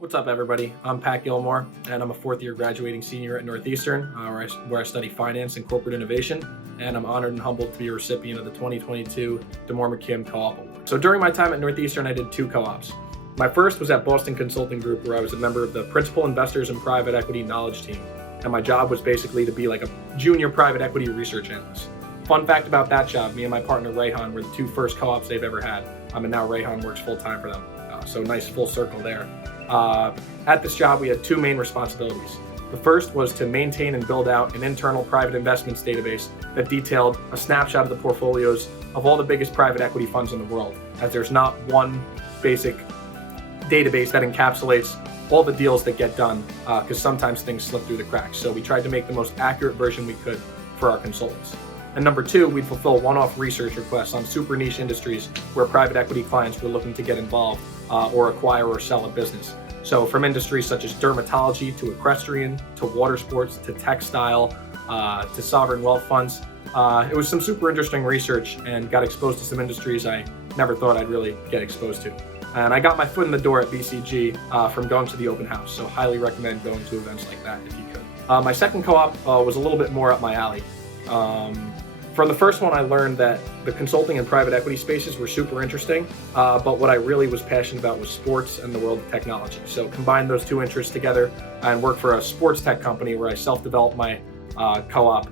What's up, everybody? I'm Pat Gilmore, and I'm a fourth-year graduating senior at Northeastern, where I study finance and corporate innovation, and I'm honored and humbled to be a recipient of the 2022 DeMoore-McKim Co-op Award. So during my time at Northeastern, I did two co-ops. My first was at Boston Consulting Group, where I was a member of the Principal Investors and Private Equity Knowledge Team, and my job was basically to be like a junior private equity research analyst. Fun fact about that job, me and my partner Rayhan were the two first co-ops they've ever had, and now Rayhan works full-time for them, so nice full circle there. At this job, we had two main responsibilities. The first was to maintain and build out an internal private investments database that detailed a snapshot of the portfolios of all the biggest private equity funds in the world, as there's not one basic database that encapsulates all the deals that get done, because sometimes things slip through the cracks. So we tried to make the most accurate version we could for our consultants. And number two, we'd fulfill one-off research requests on super niche industries where private equity clients were looking to get involved or acquire or sell a business. So from industries such as dermatology to equestrian to water sports to textile to sovereign wealth funds. It was some super interesting research and got exposed to some industries I never thought I'd really get exposed to. And I got my foot in the door at BCG from going to the open house, so highly recommend going to events like that if you could. My second co-op was a little bit more up my alley. From the first one, I learned that the consulting and private equity spaces were super interesting, but what I really was passionate about was sports and the world of technology. So combine those two interests together and work for a sports tech company where I self-developed my co-op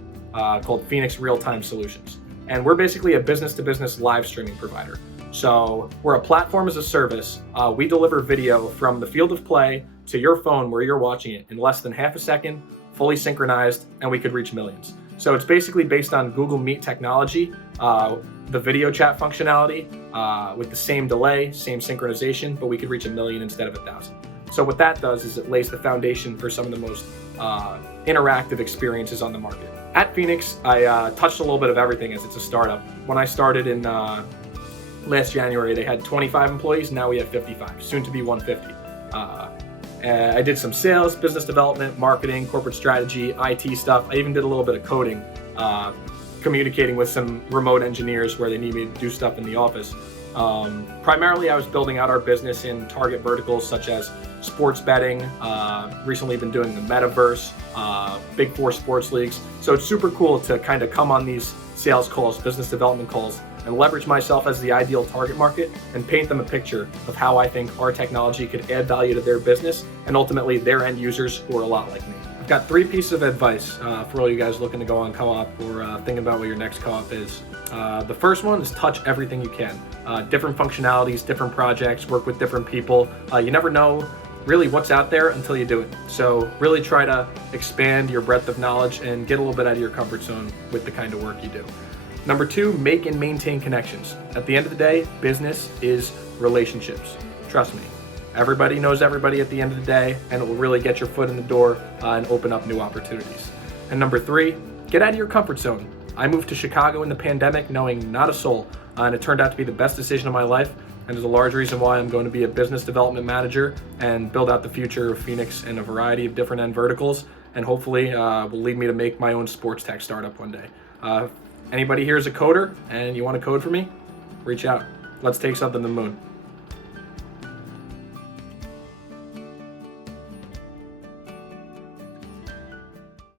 called Phoenix Real-Time Solutions. And we're basically a business-to-business live streaming provider. So we're a platform as a service. We deliver video from the field of play to your phone where you're watching it in less than half a second, fully synchronized, and we could reach millions. So it's basically based on Google Meet technology, the video chat functionality with the same delay, same synchronization, but we could reach 1 million instead of 1,000. So what that does is it lays the foundation for some of the most interactive experiences on the market. At Phoenix, I touched a little bit of everything as it's a startup. When I started in last January, they had 25 employees. Now we have 55, soon to be 150. I did some sales, business development, marketing, corporate strategy, IT stuff. I even did a little bit of coding, communicating with some remote engineers where they need me to do stuff in the office. Primarily, I was building out our business in target verticals such as sports betting, recently been doing the metaverse, Big Four sports leagues. So it's super cool to kind of come on these sales calls, business development calls, and leverage myself as the ideal target market and paint them a picture of how I think our technology could add value to their business and ultimately their end users who are a lot like me. I've got 3 pieces of advice for all you guys looking to go on co-op or thinking about what your next co-op is. The first one is touch everything you can. Different functionalities, different projects, work with different people. You never know really what's out there until you do it. So really try to expand your breadth of knowledge and get a little bit out of your comfort zone with the kind of work you do. Number 2, make and maintain connections. At the end of the day, business is relationships. Trust me. Everybody knows everybody at the end of the day, and it will really get your foot in the door and open up new opportunities. And number 3, get out of your comfort zone. I moved to Chicago in the pandemic knowing not a soul, and it turned out to be the best decision of my life, and is a large reason why I'm going to be a business development manager and build out the future of Phoenix in a variety of different end verticals, and hopefully will lead me to make my own sports tech startup one day. Anybody here is a coder and you want to code for me? Reach out. Let's take something to the moon.